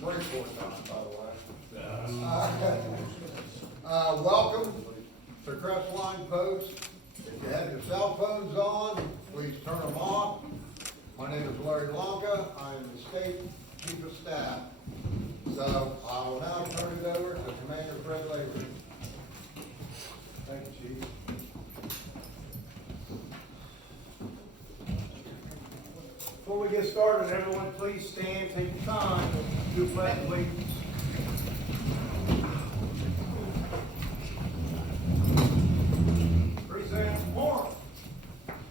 3-4 times, by the way. Welcome to Crestline Post. If you have your cell phones on, please turn them off. My name is Larry Lonka. I am the State Chief of Staff. So I will now turn it over to Commander Fred Lavery. Thank you, Chief. Before we get started, everyone please stand, take your time, do a pledge of allegiance. Present more.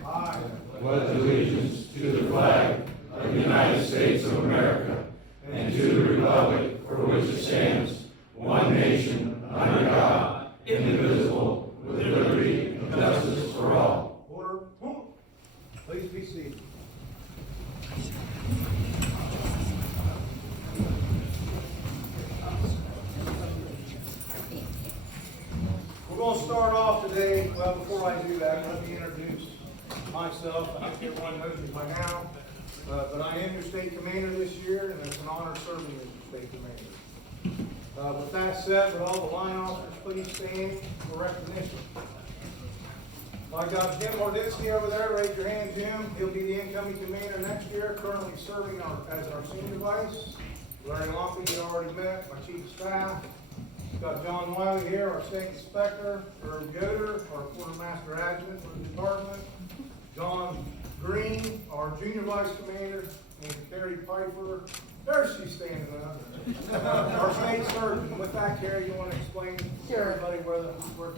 I pledge allegiance to the flag of the United States of America and to the republic for which it stands, one nation, under God, indivisible, with liberty and justice for all. order. Please be seated. We're going to start off today. Well, before I do that, let me introduce myself. I think everyone knows me by now, but I am your state commander this year, and it's an honor serving as your state commander. With that said, would all the line officers please stand for recognition? Like Jim Morditsky over there, raise your hand, Jim. He'll be the incoming commander next year, currently serving as our senior vice. Larry Lonka, you already met, my chief of staff. Got John Wiley here, our state inspector. Herb Yoder, our quartermaster adjutant for the department. John Green, our junior vice commander. And Carrie Piper, there she's standing up. Our state surgeon. With that, Carrie, you want to explain to everybody where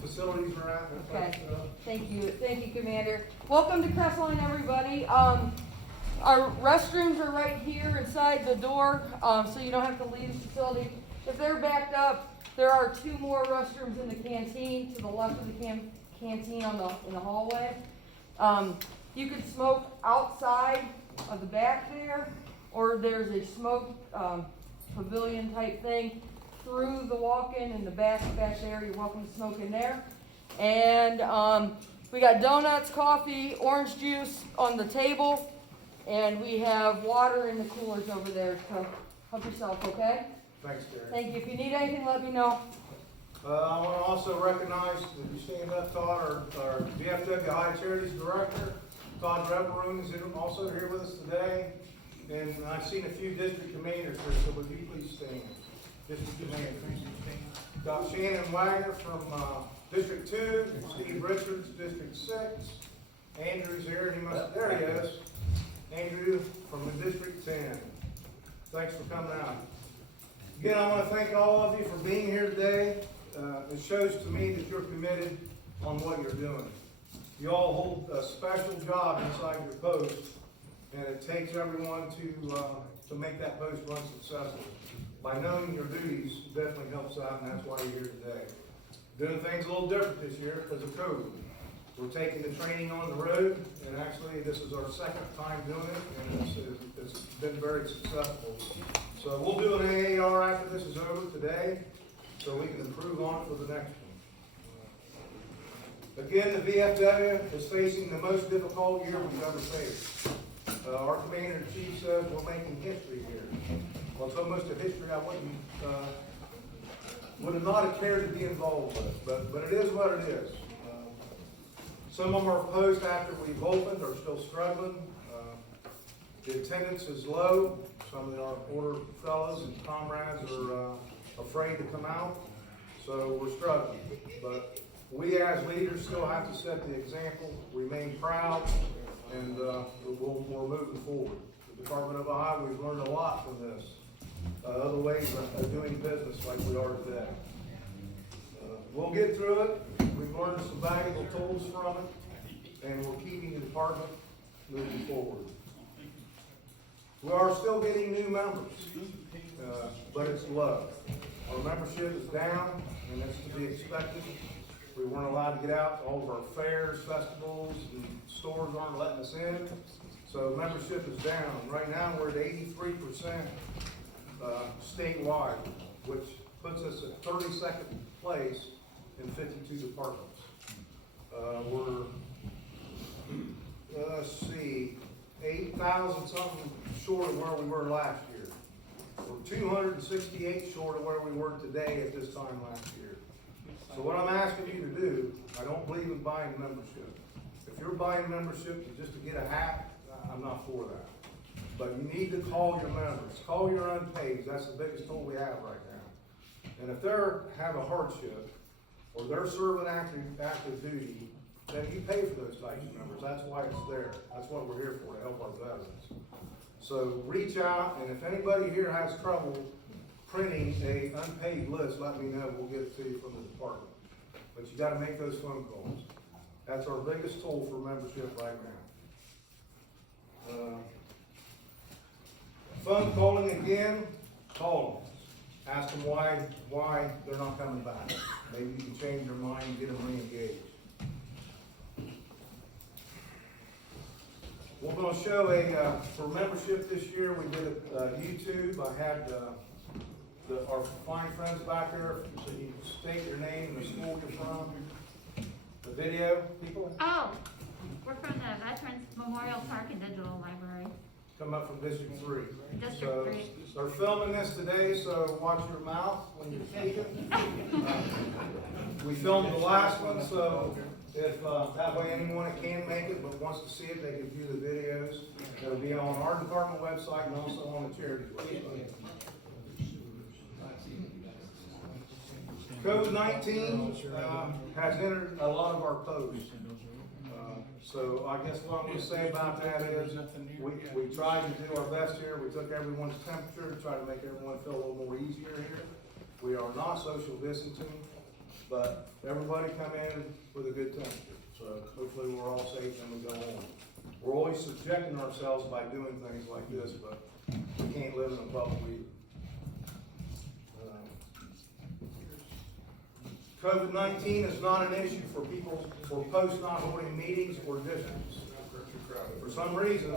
facilities are at? Okay, thank you, Commander. Welcome to Crestline, everybody. Our restrooms are right here inside the door, so you don't have to leave the facility. If they're backed up, there are 2 more restrooms in the canteen to the left of the canteen in the hallway. You could smoke outside of the back there, or there's a smoke pavilion type thing through the walk-in in the back there. You're welcome to smoke in there. And we got donuts, coffee, orange juice on the table, and we have water in the coolers over there, so help yourself, okay? Thanks, Carrie. Thank you. If you need anything, let me know. I want to also recognize that you stand up, Todd, our VFW High Charities Director. Todd Reveroon is also here with us today. And I've seen a few district commanders here, so would you please stand? District commander. Got Shannon Wagner from District 2, Steve Richards, District 6. Andrew's here, there he is. Andrew from the District 10. Thanks for coming out. Again, I want to thank all of you for being here today. It shows to me that you're committed on what you're doing. You all hold a special job inside your post, and it takes everyone to make that post run successful. By knowing your duties, it definitely helps out, and that's why you're here today. Doing things a little different this year because of COVID. We're taking the training on the road, and actually this is our 2nd time doing it, and it's been very successful. So we'll do an AAR after this is over today, so we can improve on it for the next one. Again, the VFW is facing the most difficult year we've ever faced. Our Commander-in-Chief says we're making history here. Well, it's almost a history I would not have cared to be involved with, but it is what it is. Some of our posts after we've opened are still struggling. The attendance is low. Some of our older fellows and comrades are afraid to come out, so we're struggling. But we as leaders still have to set the example, remain proud, and we're moving forward. The Department of Ohio, we've learned a lot from this. Other ways of doing business like we are today. We'll get through it. We've learned some valuable tools from it, and we're keeping the department moving forward. We are still getting new members, but it's low. Our membership is down, and that's to be expected. We weren't allowed to get out to all of our fairs, festivals, and stores aren't letting us in. So membership is down. Right now we're at 83% statewide, which puts us at 32nd place in 52 departments. We're, let's see, 8,000 something short of where we were last year. We're 268 short of where we were today at this time last year. So what I'm asking you to do, I don't believe in buying membership. If you're buying membership just to get a hat, I'm not for that. But you need to call your members, call your unpaid, that's the biggest tool we have right now. And if they're, have a hardship, or they're serving active duty, then you pay for those types of members, that's why it's there. That's what we're here for, to help our veterans. So reach out, and if anybody here has trouble printing a unpaid list, let me know, we'll get it to you from the department. But you gotta make those phone calls. That's our biggest tool for membership right now. Phone calling again, call them. Ask them why they're not coming back. Maybe you can change their mind and get them re-engaged. We're gonna show for membership this year, we did YouTube. I had our fine friends back there, so you can state your name and the school you're from. The video, people? Oh, we're from the Veterans Memorial Park and Digital Library. Come up from District 3. District So, 3. they're filming this today, so watch your mouth when you're speaking. We filmed the last one, so if, that way anyone that can make it but wants to see it, they can view the videos. It'll be on our department website and also on the charity's website. COVID-19 has entered a lot of our posts. So I guess what I'm going to say about that is we tried to do our best here. We took everyone's temperature to try to make everyone feel a little more easier here. We are not social distancing, but everybody come in with a good temperature. So hopefully we're all safe and we go on. We're always subjecting ourselves by doing things like this, but we can't live in a bubble either. COVID-19 is not an issue for people, for posts not holding meetings or districts. For some reason,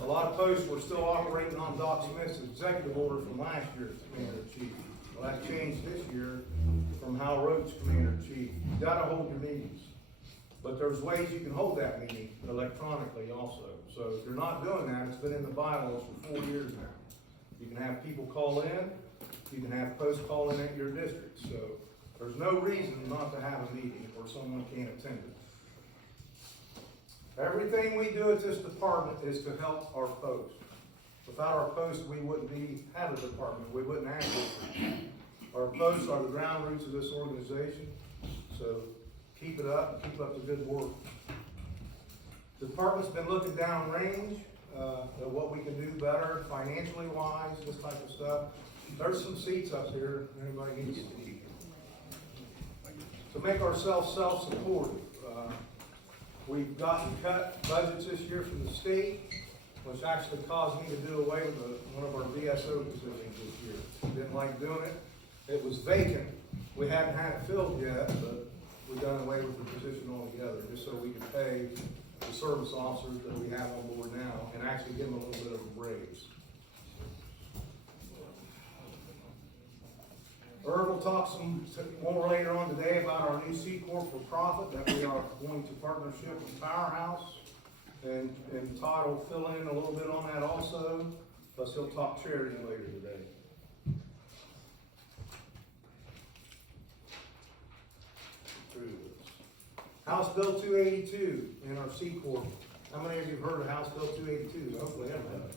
a lot of posts were still operating on Doc Smith's executive order from last year's commander-in-chief. Well, that changed this year from Hal Roach's commander-in-chief. You gotta hold your meetings. But there's ways you can hold that meeting electronically also. So if you're not doing that, it's been in the bylaws for 4 years now. You can have people call in, you can have posts call in at your district. So there's no reason not to have a meeting where someone can't attend it. Everything we do at this department is to help our post. Without our post, we wouldn't have a department. We wouldn't have it. Our posts are the ground roots of this organization. So keep it up and keep up the good work. The department's been looking downrange at what we can do better financially wise, this type of stuff. There's some seats up here. Anybody needs to eat. To make ourselves self-supportive. We've gotten cut budgets this year from the state, which actually caused me to do away with one of our VSO positions this year. Didn't like doing it. It was vacant. We hadn't had it filled yet, but we've done away with the position altogether, just so we could pay the service officers that we have on board now and actually give them a little bit of a raise. Irv will talk some more later on today about our new C Corp for profit that we are going to partnership with Powerhouse. And Todd will fill in a little bit on that also, plus he'll talk charity later today. House Bill 282 in our C Corp. How many of you have heard of House Bill 282? Hopefully everyone.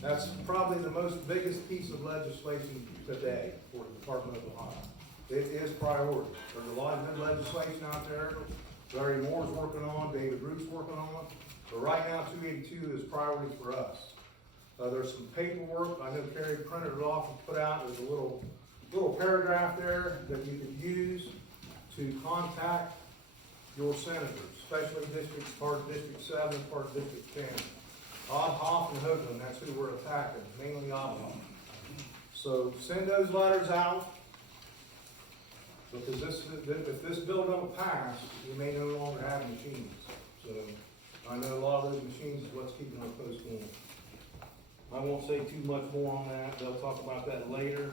That's probably the most biggest piece of legislation today for the Department of Ohio. It is priority. There's a lot of good legislation out there. Larry Moore's working on, David Root's working on. But right now, 282 is priority for us. There's some paperwork. I know Carrie printed it off and put out. There's a little paragraph there that you could use to contact your senators, especially districts, part of District 7, part of District 10. Odd, Hoff, and Hoagland, that's who we're attacking, mainly Odd, Hoff. So send those letters out, because if this bill don't pass, you may no longer have machines. So I know a lot of those machines is what's keeping our post going. I won't say too much more on that. They'll talk about that later.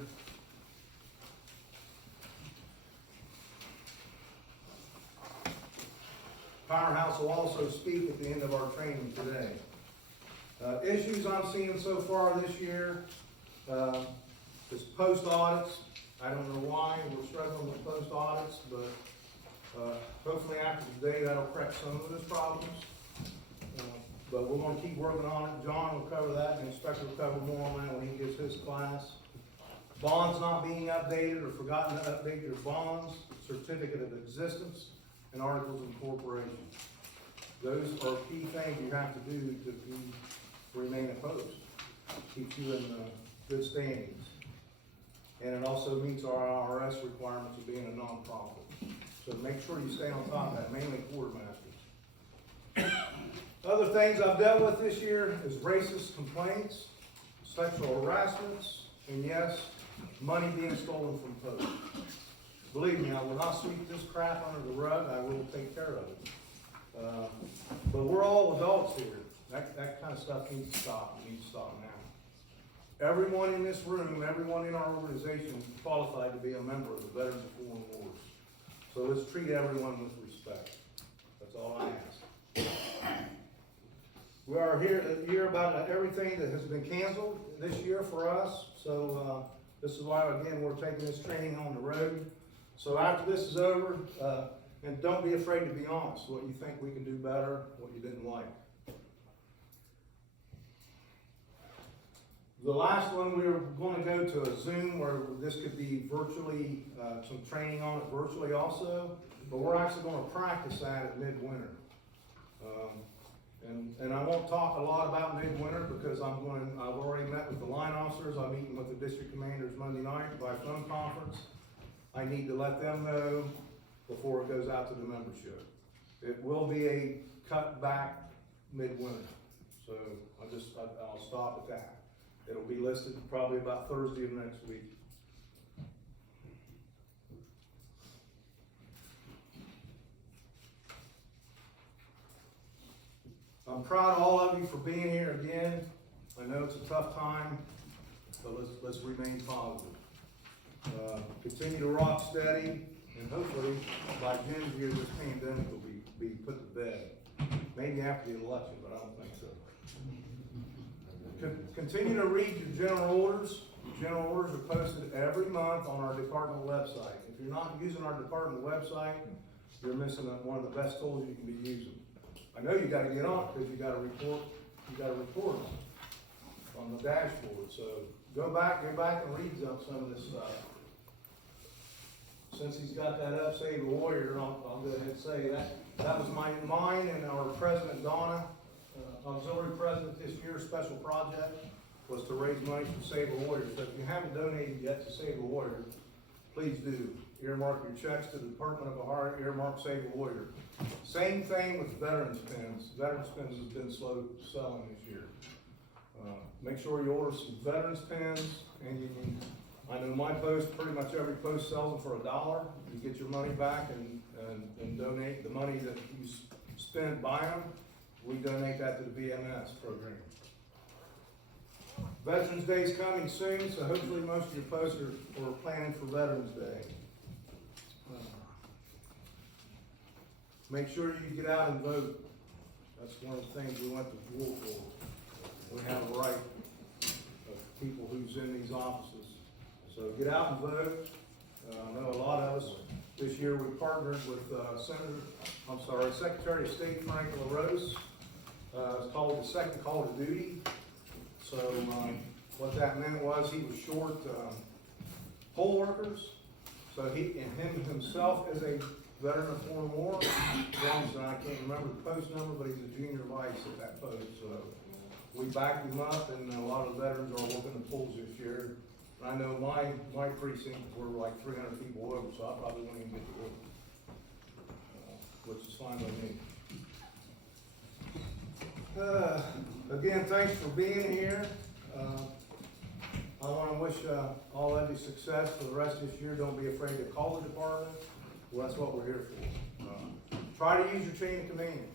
Powerhouse will also speak at the end of our training today. Issues I'm seeing so far this year, This post audits, I don't know why we're struggling with post audits, but hopefully after today, that'll correct some of those problems. But we're gonna keep working on it. John will cover that, and the inspector will cover more on that when he gets his class. Bonds not being updated or forgotten to update your bonds, certificate of existence, and articles of incorporation. Those are key things you have to do to remain a post. Keeps you in good standings. And it also meets our IRS requirements of being a nonprofit. So make sure you stay on top of that, mainly quartermasters. Other things I've dealt with this year is racist complaints, sexual harassments, and yes, money being stolen from posts. Believe me, I will not sweep this crap under the rug. I will take care of it. But we're all adults here. That kind of stuff needs to stop. It needs to stop now. Everyone in this room, everyone in our organization is qualified to be a member of the Veterans of Foreign Wars. So let's treat everyone with respect. That's all I ask. We are here to hear about everything that has been canceled this year for us. So this is why, again, we're taking this training on the road. So after this is over, and don't be afraid to be honest, what you think we can do better, what you didn't like. The last one, we were going to go to a Zoom where this could be virtually, some training on it virtually also, but we're actually going to practice that at midwinter. And I won't talk a lot about midwinter because I've already met with the line officers. I'm meeting with the district commanders Monday night by phone conference. I need to let them know before it goes out to the membership. It will be a cut back midwinter. So I'll stop at that. It'll be listed probably about Thursday of next week. I'm proud of all of you for being here again. I know it's a tough time, but let's remain positive. Continue to rock steady, and hopefully by June year this pandemic will be put to bed. Maybe after the election, but I don't think so. Continue to read your general orders. General orders are posted every month on our department website. If you're not using our department website, you're missing one of the best tools you can be using. I know you got to get on it because you got to report. You got to report on the dashboard. So go back and read some of this stuff. Since he's got that up, Save a Warrior, I'll go ahead and say that was mine and our President Donna, auxiliary president this year's special project was to raise money for Save a Warrior. So if you haven't donated yet to Save a Warrior, please do. Earmark your checks to the Department of Ohio, earmark Save a Warrior. Same thing with veterans pins. Veterans pins has been slow selling this year. Make sure you order some veterans pins, and you can, I know my post, pretty much every post sells them for $1. You get your money back and donate the money that you spent buying them. We donate that to the BMS program. Veterans Day is coming soon, so hopefully most of your posts are planning for Veterans Day. Make sure you get out and vote. That's one of the things we went to war for. We have a right of people who's in these offices. So get out and vote. I know a lot of us this year we partnered with Secretary of State Frank LaRose. It's called the second call to duty. So what that meant was he was short poll workers. So he himself is a veteran of foreign war. Johnson, I can't remember the post number, but he's a junior vice at that post. So we backed him up, and a lot of veterans are working the polls this year. And I know my precinct, we're like 300 people over, so I probably won't even get to vote, which is fine with me. Again, thanks for being here. I want to wish all of you success for the rest of this year. Don't be afraid to call the department. Well, that's what we're here for. Try to use your chain of command.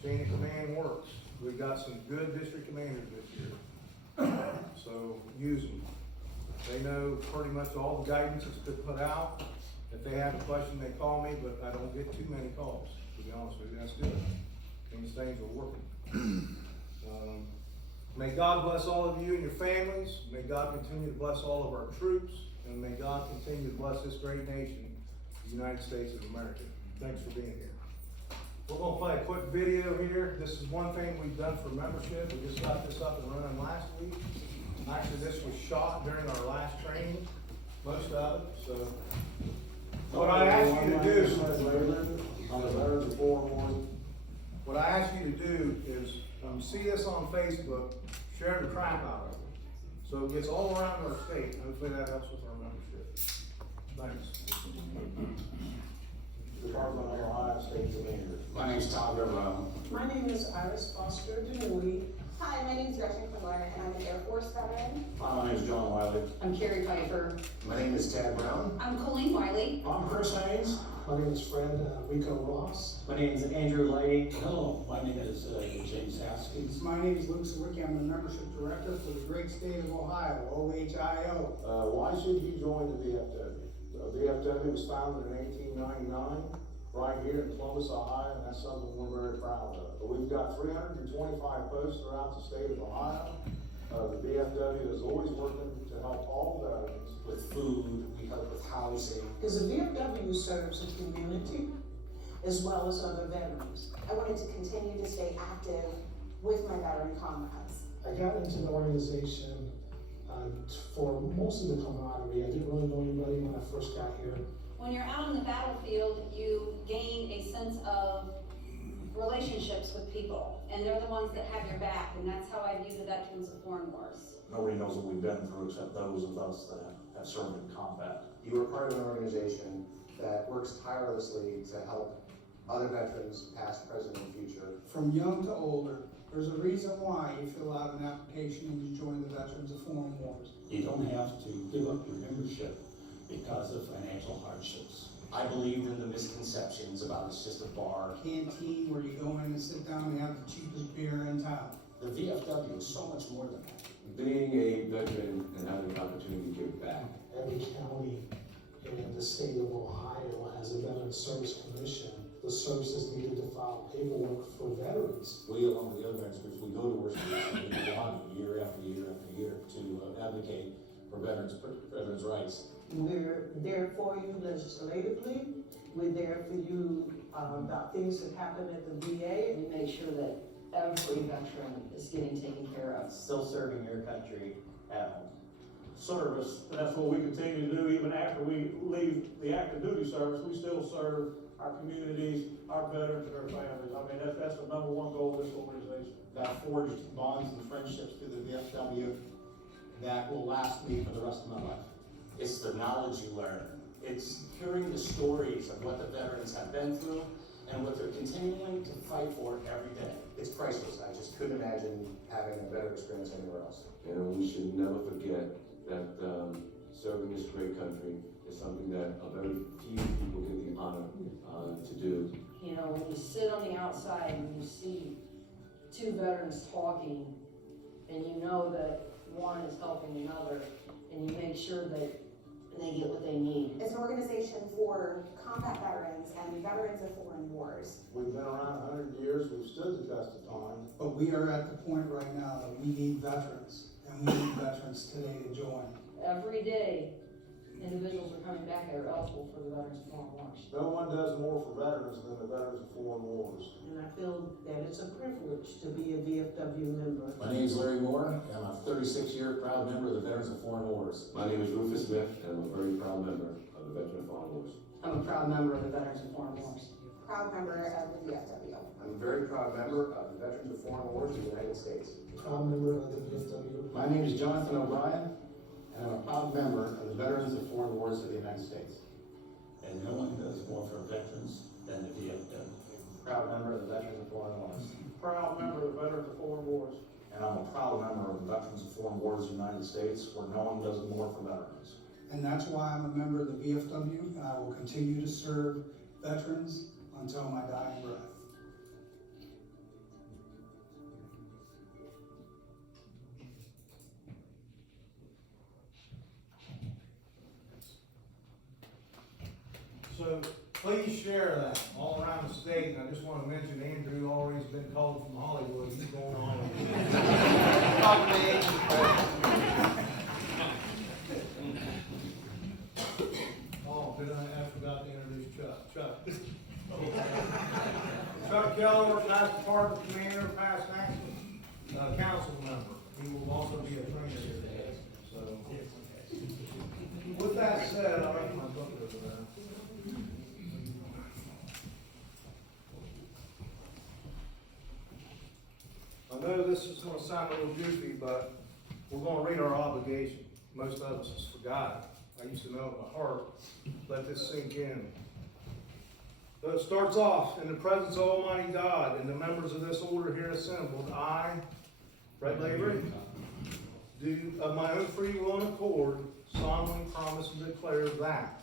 Chain of command works. We've got some good district commanders this year. So use them. They know pretty much all the guidance that's been put out. If they have a question, they call me, but I don't get too many calls, to be honest with you. That's good. These things are working. May God bless all of you and your families. May God continue to bless all of our troops. And may God continue to bless this great nation, the United States of America. Thanks for being here. We're gonna play a quick video here. This is one thing we've done for membership. We just got this up and running last week. Actually, this was shot during our last training, most of it, so. What I ask you to do, what I ask you to do is, when you see this on Facebook, share the crap out of it. So it gets all around our state, and hopefully that helps with our membership. Thanks. Department of Ohio State Commander. My name's Todd Rivera. My name is Iris Foster DeNoy. Hi, my name is Gretchen Quinler, and I'm an Air Force veteran. My name is John Wiley. I'm Carrie Piper. My name is Tad Brown. I'm Colleen Wiley. I'm Chris Haynes. My name is Fred Rico Ross. My name is Andrew Lighty. Hello, my name is James Haskins. My name is Luke Sawicki. I'm the membership director for the great state of Ohio, OHIO. Why should you join the VFW? The VFW was founded in 1899, right here in Columbus, Ohio, and that's something we're very proud of. But we've got 325 posts throughout the state of Ohio. The VFW is always working to help all veterans With food, we help with housing. Because the VFW serves the community as well as other veterans. I wanted to continue to stay active with my veteran comrades. I got into the organization for most of the camaraderie. I didn't really know anybody when I first got here. When you're out on the battlefield, you gain a sense of relationships with people, and they're the ones that have your back, and that's how I view the Veterans of Foreign Wars. Nobody knows what we've been through except those of us that have served in combat. You are part of an organization that works tirelessly to help other veterans, past, present, and future. From young to older, there's a reason why you fill out an application and you join the Veterans of Foreign Wars. You don't have to give up your membership because of financial hardships. I believe in the misconceptions about it's just a bar. Canteen where you go in and sit down and have the cheapest beer in town. The VFW is so much more than that. Being a veteran and having the opportunity to give back. Every county in the state of Ohio has a Veterans Service Commission. The services needed to file paperwork for veterans. We, along with the other veterans groups, we go to work and we go on year after year after year to advocate for veterans' rights. We're there for you legislatively. We're there for you about things that happen at the VA. We make sure that every veteran is getting taken care of. Still serving your country at home. Service, and that's what we continue to do even after we leave the active duty service. We still serve our communities, our veterans, and our families. I mean, that's the number one goal of this organization. That forged bonds and friendships through the VFW that will last me for the rest of my life. It's the knowledge you learn. It's hearing the stories of what the veterans have been through and what they're continuing to fight for every day. It's priceless. I just couldn't imagine having a better experience anywhere else. And we should never forget that serving this great country is something that a very few people get the honor to do. You know, when you sit on the outside and you see two veterans talking, and you know that one is helping another, and you make sure that they get what they need. It's an organization for combat veterans and veterans of foreign wars. We've been around 100 years, we've stood the test of time. But we are at the point right now that we need veterans, and we need veterans today to join. Every day, individuals are coming back that are eligible for the Veterans of Foreign Wars. No one does more for veterans than the Veterans of Foreign Wars. And I feel that it's a privilege to be a VFW member. My name is Larry Moore, and I'm a 36-year proud member of the Veterans of Foreign Wars. My name is Rufus Smith, and I'm a very proud member of the Veteran of Foreign Wars. I'm a proud member of the Veterans of Foreign Wars. Proud member of the VFW. I'm a very proud member of the Veterans of Foreign Wars of the United States. Proud member of the VFW. My name is Jonathan O'Brien, and I'm a proud member of the Veterans of Foreign Wars of the United States. And no one does more for veterans than the VFW. Proud member of the Veterans of Foreign Wars. Proud member of the Veterans of Foreign Wars. And I'm a proud member of the Veterans of Foreign Wars of the United States, where no one does more for veterans. And that's why I'm a member of the VFW, and I will continue to serve veterans until my dying breath. So Please share that all around the state, and I just want to mention Andrew already's been called from Hollywood, he's going on. Oh, I forgot to introduce Chuck. Chuck Keller, Past Department Commander, Past Action, Council Member. He will also be a trainer here today, so. With that said, I like my book over there. I know this is gonna sound a little goofy, but we're gonna read our obligation. Most of us has forgot. I used to know it by heart. Let this sink in. So it starts off, in the presence of Almighty God and the members of this order here assembled, I, Fred Lavery, do of my own free will and accord solemnly promise and declare that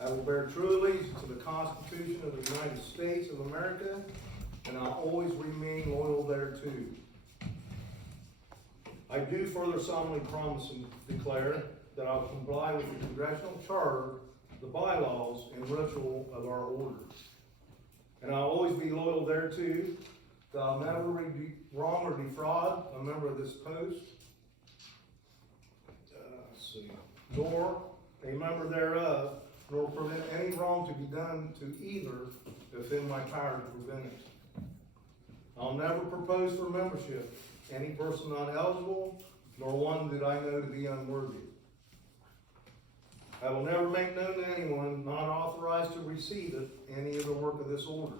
I will bear true allegiance to the Constitution of the United States of America, and I'll always remain loyal thereto. I do further solemnly promise and declare that I will comply with the Congressional Charter, the bylaws, and ritual of our order. And I'll always be loyal thereto, that I'll never wrong or defraud a member of this post, nor a member thereof, nor prevent any wrong to be done to either within my power to prevent it. I'll never propose for membership any person not eligible, nor one that I know to be unworthy. I will never make known to anyone not authorized to receive it any of the work of this order.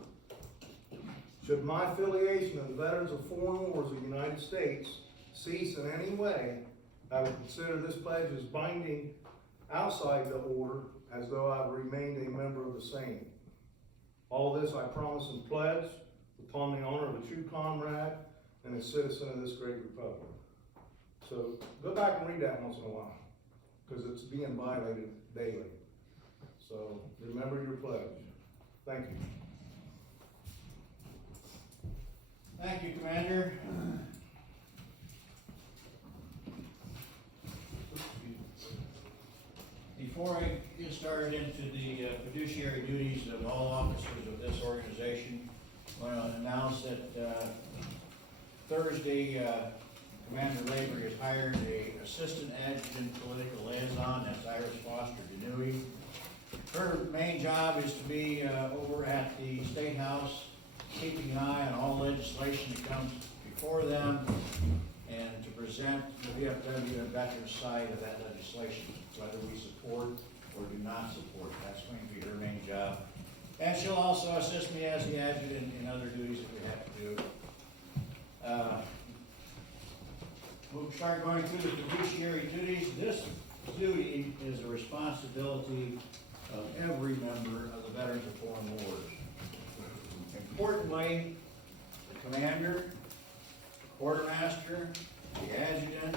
Should my affiliation of the Veterans of Foreign Wars of the United States cease in any way, I will consider this pledge as binding outside the order, as though I've remained a member of the same. All this I promise and pledge upon the honor of a true comrade and a citizen of this great republic. So go back and read that once in a while, because it's being violated daily. So remember your pledge. Thank you. Thank you, Commander. Before I get started into the fiduciary duties of all officers of this organization, I want to announce that Thursday, Commander Lavery has hired an assistant adjutant political liaison, that's Iris Foster Denui. Her main job is to be over at the State House, keeping an eye on all legislation that comes before them, and to present the VFW and veterans side of that legislation, whether we support or do not support. That's going to be her main job. And she'll also assist me as the adjutant in other duties that we have to do. We'll start going through the fiduciary duties. This duty is a responsibility of every member of the Veterans of Foreign Wars. Importantly, the commander, quartermaster, the adjutant,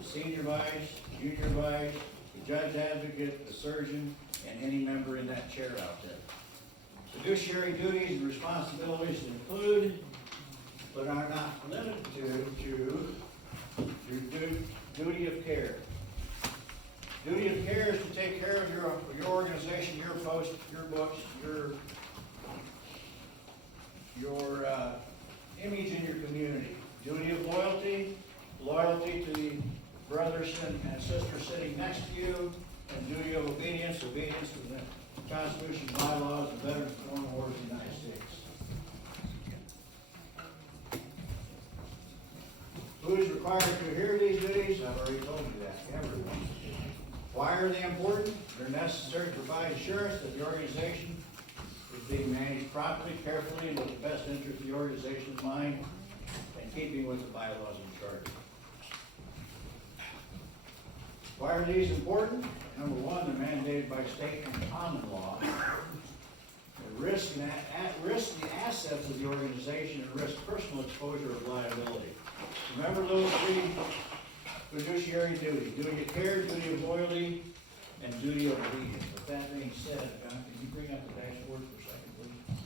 the senior vice, junior vice, the judge advocate, the surgeon, and any member in that chair out there. Fiduciary duties and responsibilities include, but are not limited to duty of care. Duty of care is to take care of your organization, your post, your books, your image in your community. Duty of loyalty, loyalty to the brothers and sisters sitting next to you, and duty of obedience, obedience to the Constitution, bylaws, and Veterans of Foreign Wars of the United States. Who is required to adhere to these duties? I've already told you that. Everyone. Why are they important? They're necessary to provide assurance that the organization is being managed properly, carefully, and with the best interest of the organization in mind, and keeping with the bylaws and charter. Why are these important? Number one, they're mandated by state and common law. They risk the assets of the organization and risk personal exposure of liability. Remember those three fiduciary duties: duty of care, duty of loyalty, and duty of obedience. With that being said, John, can you bring up the dashboard for a second, please?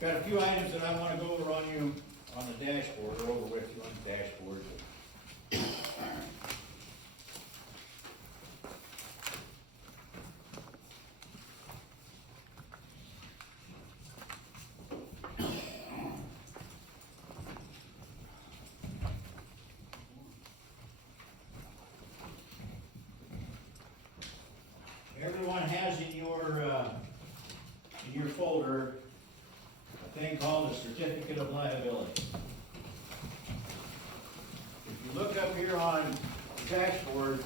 Got a few items that I want to go over on you on the dashboard, or over with you on the dashboard. liability. If you look up here on the dashboard,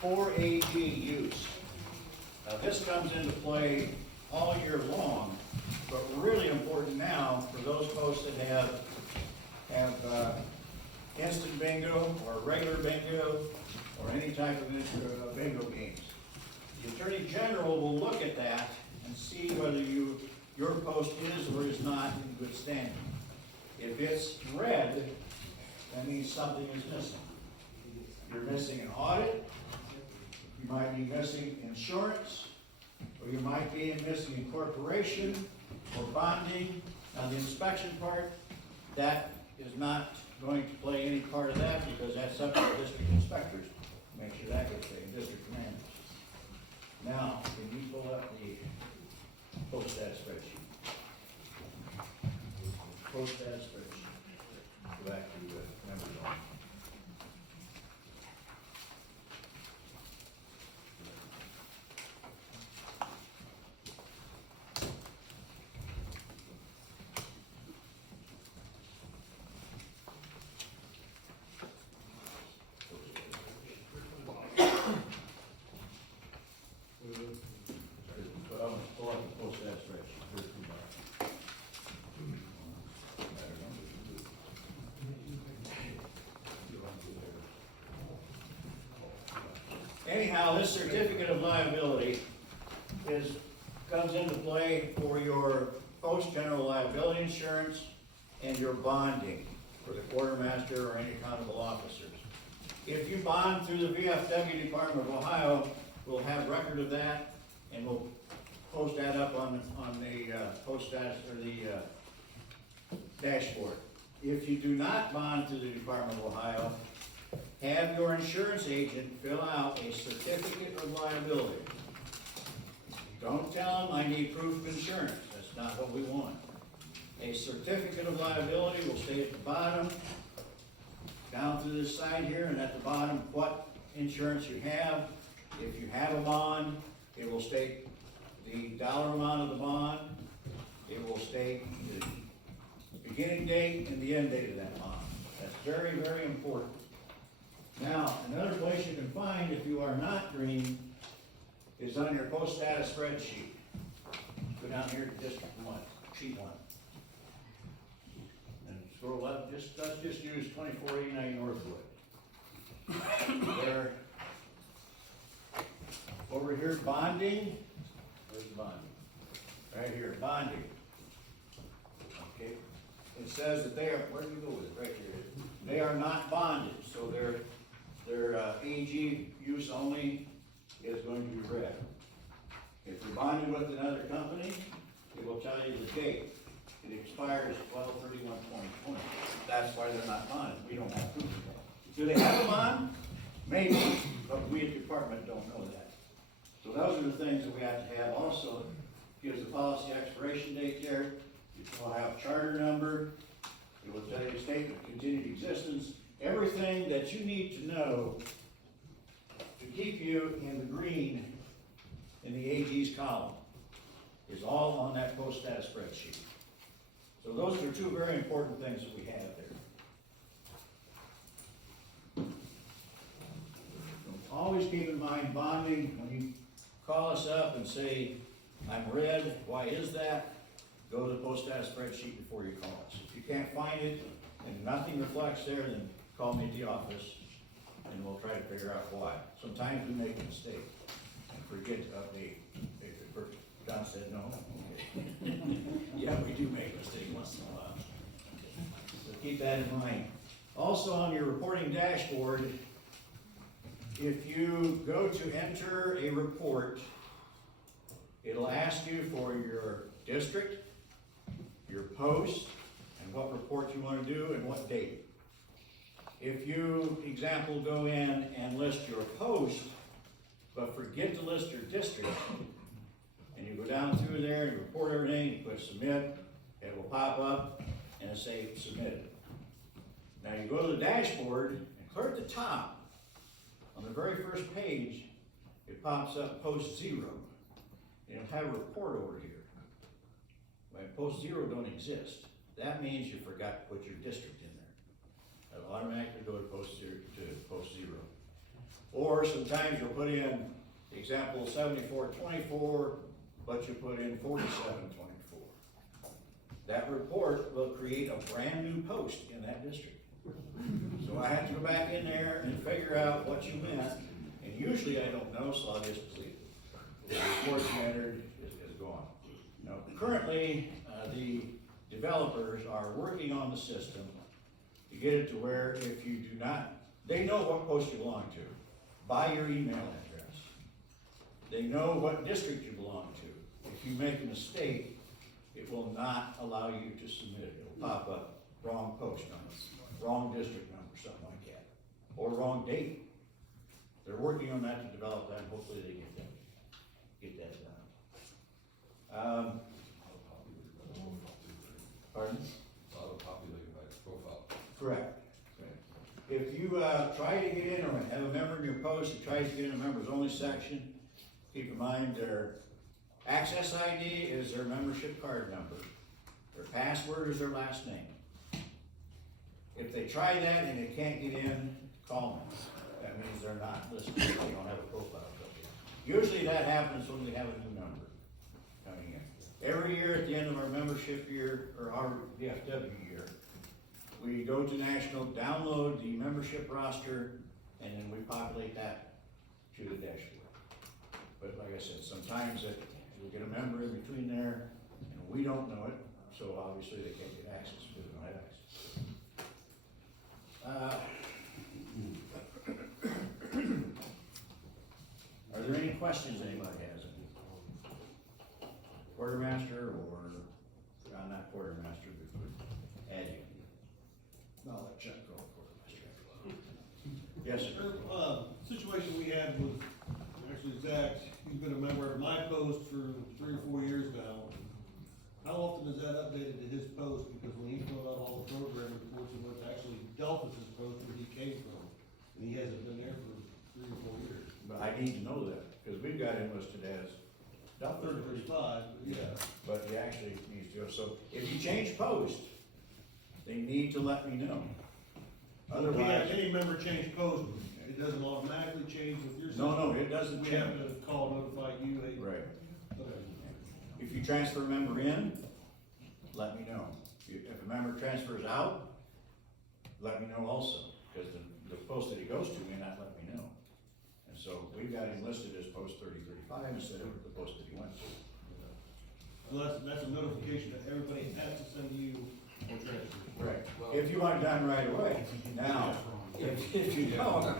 for AG use. Now this comes into play all year long, but really important now for those folks that have instant bingo or regular bingo or any type of bingo games. The Attorney General will look at that and see whether your post is or is not in good standing. If it's red, that means something is missing. You're missing an audit, you might be missing insurance, or you might be missing incorporation or bonding. Now the inspection part, that is not going to play any part of that because that's up to the district inspectors to make sure that gets paid, district commanders. Now, can you pull up the post status spreadsheet? Post status spreadsheet. Go back to the members on. Pull up the post status spreadsheet. Anyhow, this certificate of liability comes into play for your post general liability insurance and your bonding for the quartermaster or any accountable officers. If you bond through the VFW Department of Ohio, we'll have record of that and we'll post that up on the post status or the dashboard. If you do not bond through the Department of Ohio, have your insurance agent fill out a certificate of liability. Don't tell them I need proof of insurance. That's not what we want. A certificate of liability will stay at the bottom, down through this side here, and at the bottom what insurance you have. If you have a bond, it will state the dollar amount of the bond. It will state the beginning date and the end date of that bond. That's very, very important. Now, another place you can find if you are not green is on your post status spreadsheet. Go down here to District 1, Sheet 1. And scroll up, let's just use 2489 Northwood. There, over here, bonding. Where's bonding? Right here, bonding. Okay. It says that they are, where do you go with it? Right here. They are not bonded, so their AG use only is going to be red. If you're bonded with another company, it will tell you the date. It expires 12/31/2020. That's why they're not bonded. We don't have proof of that. Do they have a bond? Maybe, but we at the department don't know that. So those are the things that we have to have. Also, gives the policy expiration date there. It will have charter number. It will tell you the statement of continued existence. Everything that you need to know to keep you in the green in the AG's column is all on that post status spreadsheet. So those are two very important things that we have there. Always keep in mind bonding. When you call us up and say, I'm red, why is that? Go to the post status spreadsheet before you call us. If you can't find it and nothing reflects there, then call me at the office and we'll try to figure out why. Sometimes we make a mistake and forget to update. John said no. Okay. Yeah, we do make a mistake once in a while. So keep that in mind. Also on your reporting dashboard, if you go to enter a report, it'll ask you for your district, your post, and what report you want to do and what date. If you, example, go in and list your post, but forget to list your district, and you go down through there and you report everything, you put submit, it will pop up and it'll say submitted. Now you go to the dashboard and clear at the top, on the very first page, it pops up post 0. And it'll have a report over here. Right? Post 0 don't exist. that means you forgot to put your district in there. It'll automatically go to post zero. Or sometimes you'll put in, example, 7424, but you put in 4724. That report will create a brand new post in that district. So I have to go back in there and figure out what you meant, and usually I don't know, so I'll just delete it. The report standard is gone. Now, currently, the developers are working on the system to get it to where if you do not, they know what post you belong to by your email address. They know what district you belong to. If you make a mistake, it will not allow you to submit it. It'll pop up wrong post number, wrong district number, something like that, or wrong date. They're working on that to develop that, and hopefully they get that done. Pardon? Auto-populated by profile. Correct. If you try to get in or have a member in your post that tries to get in a members only section, keep in mind their access ID is their membership card number. Their password is their last name. If they try that and they can't get in, call me. That means they're not listed, they don't have a profile built in. Usually that happens when we have a new number coming in. Every year at the end of our membership year, or our VFW year, we go to national, download the membership roster, and then we populate that to the dashboard. But like I said, sometimes you'll get a member in between there, and we don't know it, so obviously they can't get access, because they don't have access. Are there any questions anybody has? Quartermaster, or I'm not quartermaster, but adjutant. No, let Chuck go, quartermaster. Yes, sir. Situation we had with, actually Zach, he's been a member of my post for 3 or 4 years now. How often is that updated to his post? Because when he filled out all the program reports, it was actually Delphus's post where he came from. And he hasn't been there for 3 or 4 years. But I need to know that, because we've got him listed as About 35, yeah, but he actually needs to go, so if you change post, they need to let me know. If we have Otherwise, any member change post, it doesn't automatically change with your system. no, it doesn't We change. have to call, notify you, hey. Right. Okay. If you transfer a member in, let me know. If a member transfers out, let me know also, because the post that he goes to may not let me know. And so we've got him listed as post 3035 instead of the post that he went to. Well, that's a notification that everybody has to send you a transfer. Right. If you want it done right away. Now, if you don't,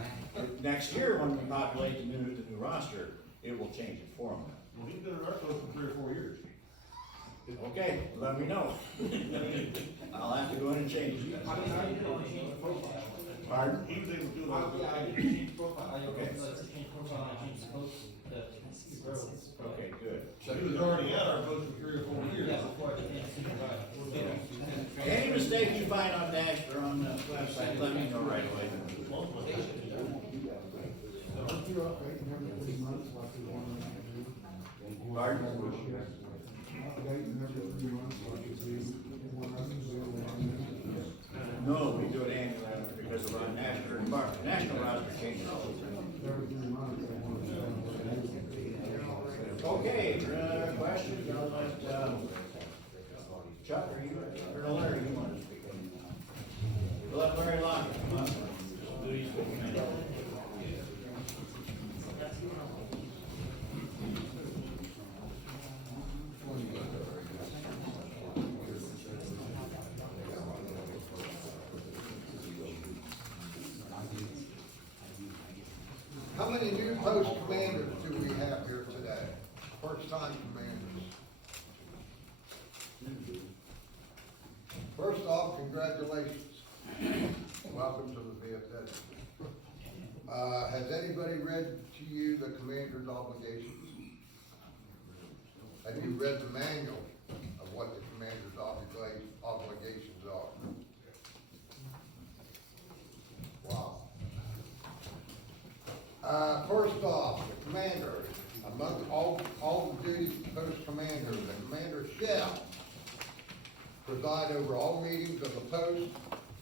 next year when we populate the new roster, it will change it for them. Well, he's been in our post for 3 or 4 years. Okay, let me know. I'll have to go in and change it. Pardon? He was able to do it. Okay, good. He was already at our post for 3 or 4 years. Any mistake you find on Dash or on the website, let me know right away. Pardon? No, we do it annually because of our national roster changes all the time. Okay, questions? I'll let, Chuck, are you, or Larry, you want to speak? We'll let Larry Lockett come up. Duties with me. How many new post commanders do we have here today? First time commanders. First off, congratulations. Welcome to the VFW. Has anybody read to you the commander's obligations? Have you read the manual of what the commander's obligations are? Wow. First off, the commander, among all the duties of post commander, the commander shall preside over all meetings of the post,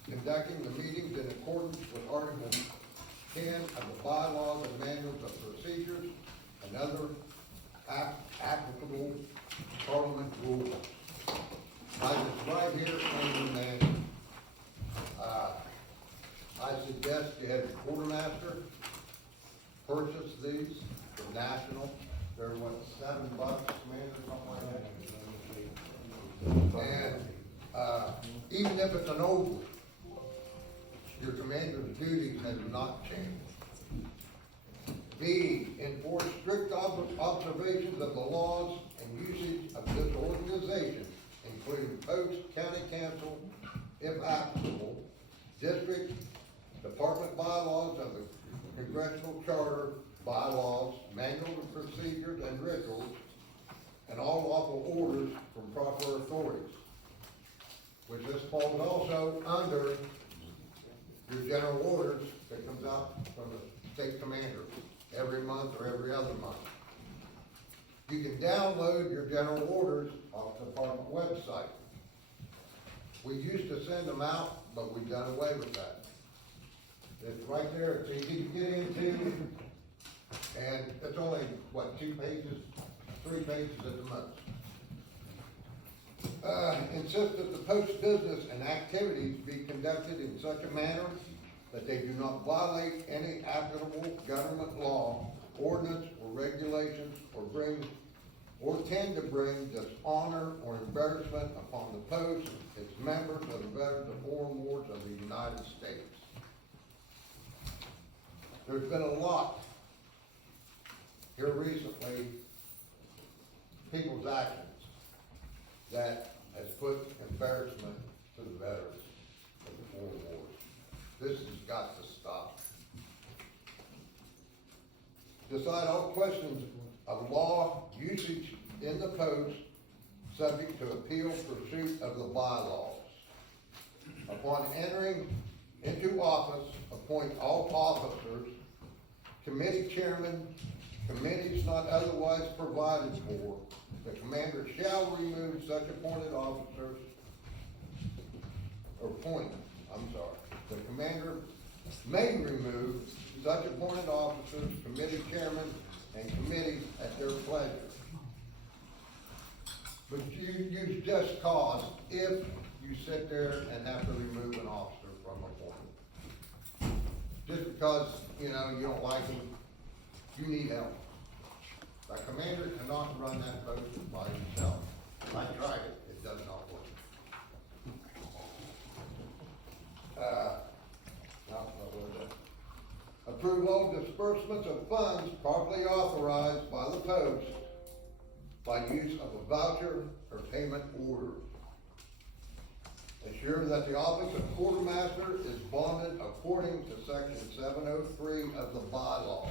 conducting the meetings in accordance with Article 10 of the bylaws and manuals of procedures and other applicable Parliament rules. I just right here under manual. I suggest you have your quartermaster purchase these for national. They're what, $7, man, or something like that? And, even if it's an old one, your commander's duties have not changed. B, enforce strict observations of the laws and usage of this organization, including post, county council, if applicable, district, department bylaws of the congressional charter, bylaws, manual of procedures and rituals, and all lawful orders from proper authorities, which this falls also under your general orders that comes out from the state commander every month or every other month. You can download your general orders off the department website. We used to send them out, but we've done away with that. It's right there, it's easy to get into, and it's only, what, 2 pages, 3 pages at the most. Insist that the post business and activities be conducted in such a manner that they do not violate any applicable government law, ordinance, or regulations, or tend to bring dishonor or embarrassment upon the post, its members, or the veterans of foreign wars of the United States. There's been a lot here recently, people's actions that has put embarrassment to the veterans of the foreign wars. This has got to stop. Decide all questions of law usage in the post subject to appeal pursuit of the bylaws. Upon entering into office, appoint all officers, committee chairman, committees not otherwise provided for. The commander shall remove such appointed officers, or appoint, the commander may remove such appointed officers, committee chairman, and committees at their pleasure. But you use just cause if you sit there and have to remove an officer from appointment. Just because, you don't like him, you need help. The commander cannot run that post by himself. I tried it, it does not work. Approve all disbursements of funds properly authorized by the post by use of a voucher or payment order. Assure that the office of quartermaster is bonded according to section 703 of the bylaws.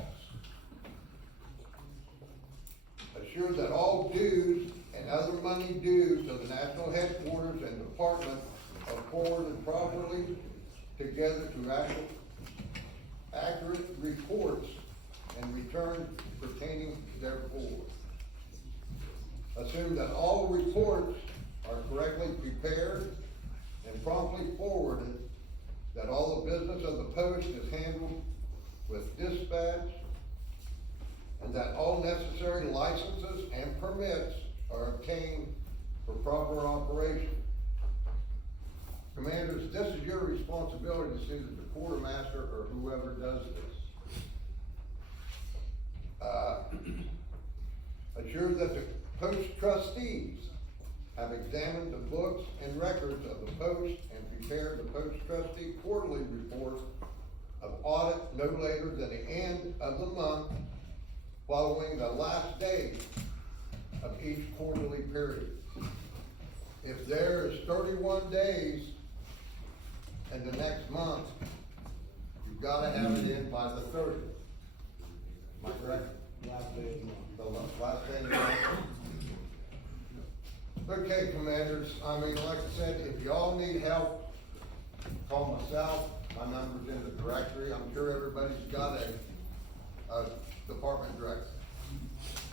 Assure that all dues and other money due to the national headquarters and department are forwarded properly together to accurate reports and returns pertaining therefor. Assume that all reports are correctly prepared and promptly forwarded, that all the business of the post is handled with dispatch, and that all necessary licenses and permits are obtained for proper operation. Commanders, this is your responsibility to see that the quartermaster or whoever does this. Assure that the post trustees have examined the books and records of the post and prepared the post trustee quarterly report of audit no later than the end of the month following the last day of each quarterly period. If there is 31 days in the next month, you've got to have it in by the 30th. Am I correct? Last day of the month. The last day of the month. Okay, commanders, like I said, if y'all need help, call myself. My number's in the directory. I'm sure everybody's got a department director.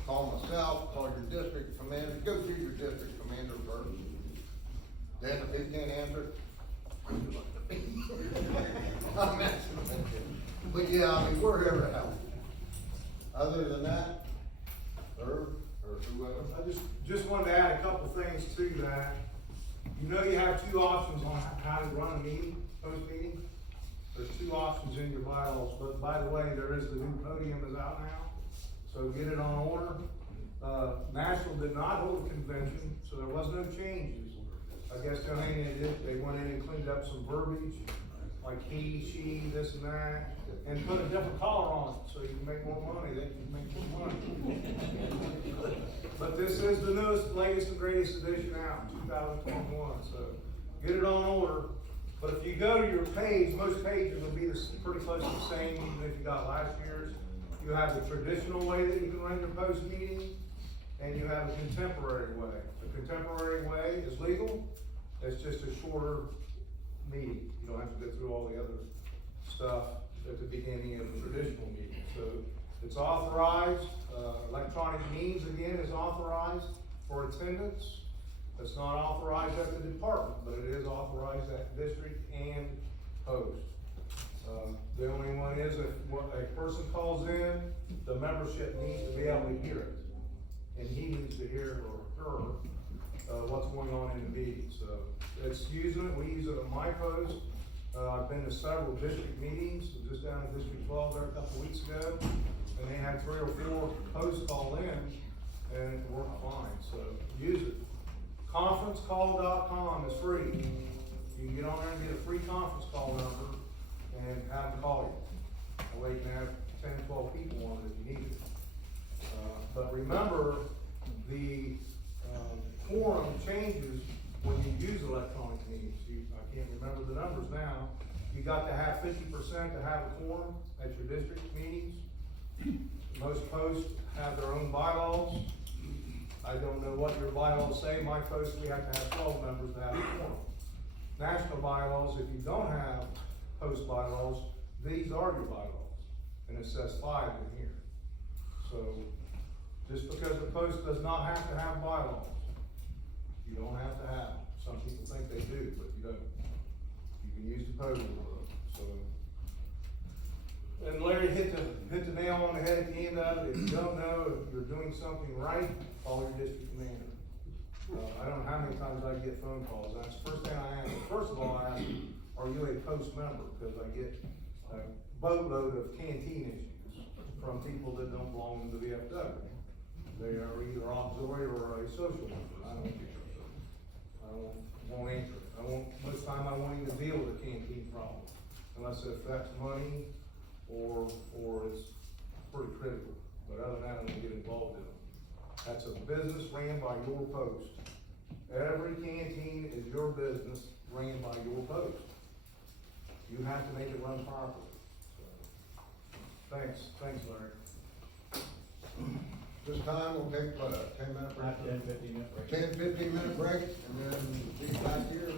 Call myself, call your district commander. Go through your district commander first. Then if you can't answer, I'm messing with you. But yeah, I mean, we're here to help. Other than that, or whoever. I just wanted to add a couple things to that. You know you have two options on how to run a meeting, post-meeting. There's two options in your bylaws, but by the way, there is the new podium is out now, so get it on order. National did not hold a convention, so there was no changes. I guess the only thing they did, they went in and cleaned up some verbiage, like he, she, this and that, and put a different color on it, so you can make more money, they can make more money. But this is the newest, latest and greatest edition out, 2021, so get it on order. But if you go to your page, most pages will be pretty close to the same, even if you got last year's. You have the traditional way that you can run your post meeting, and you have a contemporary way. The contemporary way is legal, it's just a shorter meeting. You don't have to go through all the other stuff at the beginning of the traditional meeting. So it's authorized, electronic means again is authorized for attendance. It's not authorized at the department, but it is authorized at district and post. The only one is if a person calls in, the membership needs to be able to hear it. And he needs to hear or her what's going on in the meeting. So it's using it, we use it on my post. I've been to several district meetings, just down in District 12 there a couple weeks ago, and they had 3 or 4 posts call in, and it worked fine, so use it. Conferencecall.com is free. You can get on there and get a free conference call number and have them call you. That way you can have 10, 12 people on it if you need it. But remember, the quorum changes when you use electronic meetings. I can't remember the numbers now. You got to have 50% to have a quorum at your district meetings. Most posts have their own bylaws. I don't know what your bylaws say. My post, we have to have 12 members to have a quorum. National bylaws, if you don't have post bylaws, these are your bylaws. And it says 5 in here. So, just because the post does not have to have bylaws, you don't have to have them. Some people think they do, but you don't. You can use the podium, so. And Larry hit the nail on the head at the end of it. If you don't know if you're doing something right, call your district commander. I don't know how many times I get phone calls. That's the first thing I ask. First of all, I ask, are you a post member? Because I get a boatload of canteen issues from people that don't belong to the VFW. They are either auxiliary or a social member. I won't answer it. Most time I won't even deal with a canteen problem unless it affects money or it's pretty critical. But other than that, I don't get involved in it. That's a business ran by your post. Every canteen is your business ran by your post. You have to make it run properly. So, thanks Larry. This time we'll take what, a 10-minute break? 10, 15 minute break. 10, 15-minute break, and then be back here.